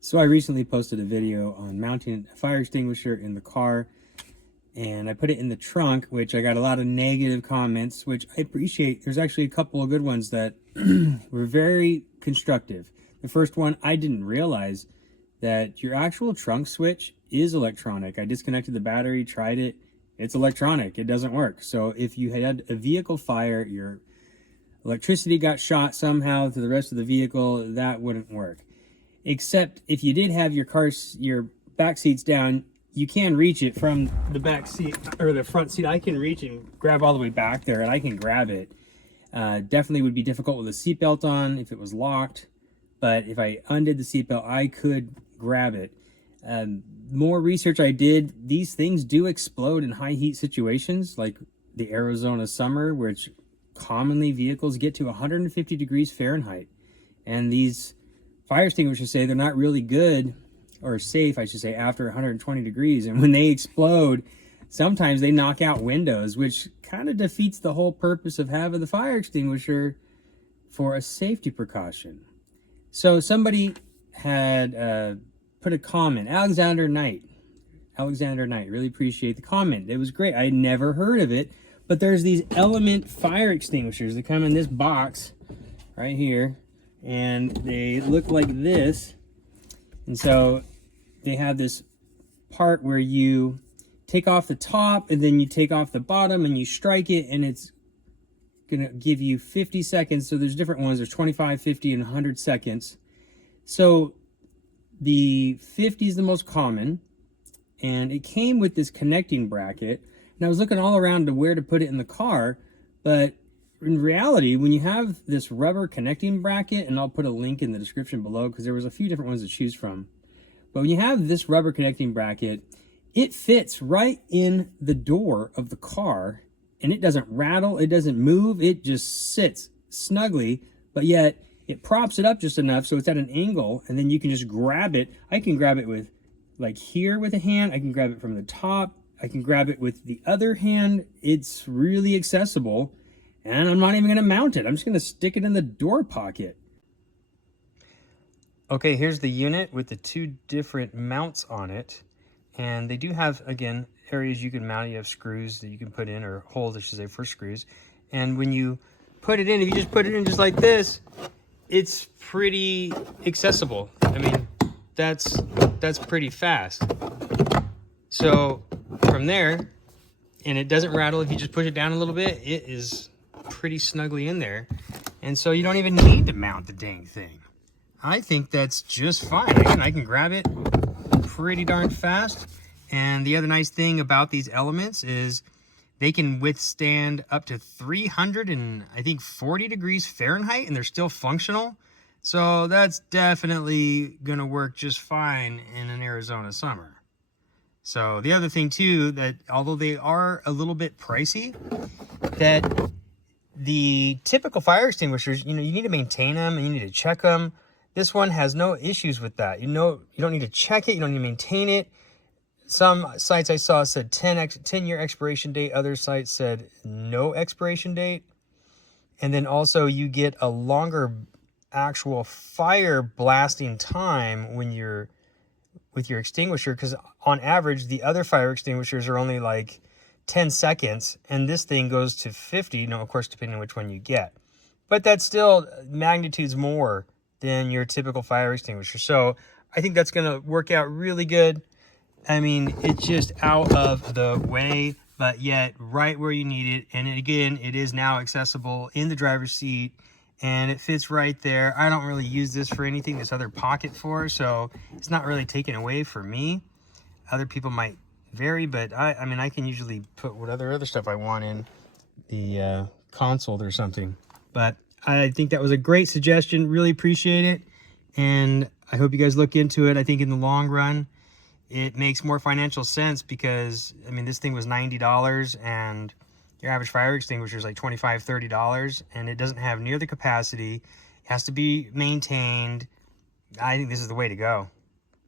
So I recently posted a video on mounting a fire extinguisher in the car, and I put it in the trunk, which I got a lot of negative comments, which I appreciate. There's actually a couple of good ones that were very constructive. The first one, I didn't realize that your actual trunk switch is electronic. I disconnected the battery, tried it. It's electronic. It doesn't work. So if you had a vehicle fire, your electricity got shot somehow to the rest of the vehicle, that wouldn't work. Except if you did have your back seats down, you can reach it from the back seat or the front seat. I can reach and grab all the way back there, and I can grab it. Definitely would be difficult with a seatbelt on if it was locked, but if I undid the seatbelt, I could grab it. More research I did, these things do explode in high heat situations like the Arizona summer, which commonly vehicles get to 150 degrees Fahrenheit. And these fire extinguishers say they're not really good, or safe, I should say, after 120 degrees. And when they explode, sometimes they knock out windows, which kind of defeats the whole purpose of having the fire extinguisher for a safety precaution. So somebody had put a comment, Alexander Knight, really appreciate the comment. It was great. I had never heard of it, but there's these Element Fire Extinguishers that come in this box right here, and they look like this. And so they have this part where you take off the top and then you take off the bottom and you strike it, and it's gonna give you 50 seconds. So there's different ones. There's 25, 50, and 100 seconds. So the 50 is the most common, and it came with this connecting bracket. And I was looking all around to where to put it in the car, but in reality, when you have this rubber connecting bracket, and I'll put a link in the description below because there was a few different ones to choose from. But when you have this rubber connecting bracket, it fits right in the door of the car, and it doesn't rattle, it doesn't move, it just sits snugly, but yet it props it up just enough so it's at an angle, and then you can just grab it. I can grab it with, like here with a hand, I can grab it from the top, I can grab it with the other hand. It's really accessible, and I'm not even gonna mount it. I'm just gonna stick it in the door pocket. Okay, here's the unit with the two different mounts on it. And they do have, again, areas you can mount. You have screws that you can put in, or holes, I should say, for screws. And when you put it in, if you just put it in just like this, it's pretty accessible. I mean, that's pretty fast. So from there, and it doesn't rattle if you just push it down a little bit, it is pretty snugly in there. And so you don't even need to mount the dang thing. I think that's just fine. Again, I can grab it pretty darn fast. And the other nice thing about these elements is they can withstand up to 340 degrees Fahrenheit, and they're still functional. So that's definitely gonna work just fine in an Arizona summer. So the other thing too, that although they are a little bit pricey, that the typical fire extinguishers, you need to maintain them and you need to check them. This one has no issues with that. You don't need to check it. You don't need to maintain it. Some sites I saw said 10-year expiration date. Other sites said no expiration date. And then also you get a longer actual fire blasting time when you're with your extinguisher, because on average, the other fire extinguishers are only like 10 seconds. And this thing goes to 50, of course, depending on which one you get. But that's still magnitudes more than your typical fire extinguisher. So I think that's gonna work out really good. I mean, it's just out of the way, but yet right where you need it. And again, it is now accessible in the driver's seat, and it fits right there. I don't really use this for anything, this other pocket for, so it's not really taken away for me. Other people might vary, but I mean, I can usually put what other stuff I want in the console or something. But I think that was a great suggestion. Really appreciate it. And I hope you guys look into it. I think in the long run, it makes more financial sense because, I mean, this thing was $90 and your average fire extinguisher is like $25, $30, and it doesn't have near the capacity. It has to be maintained. I think this is the way to go.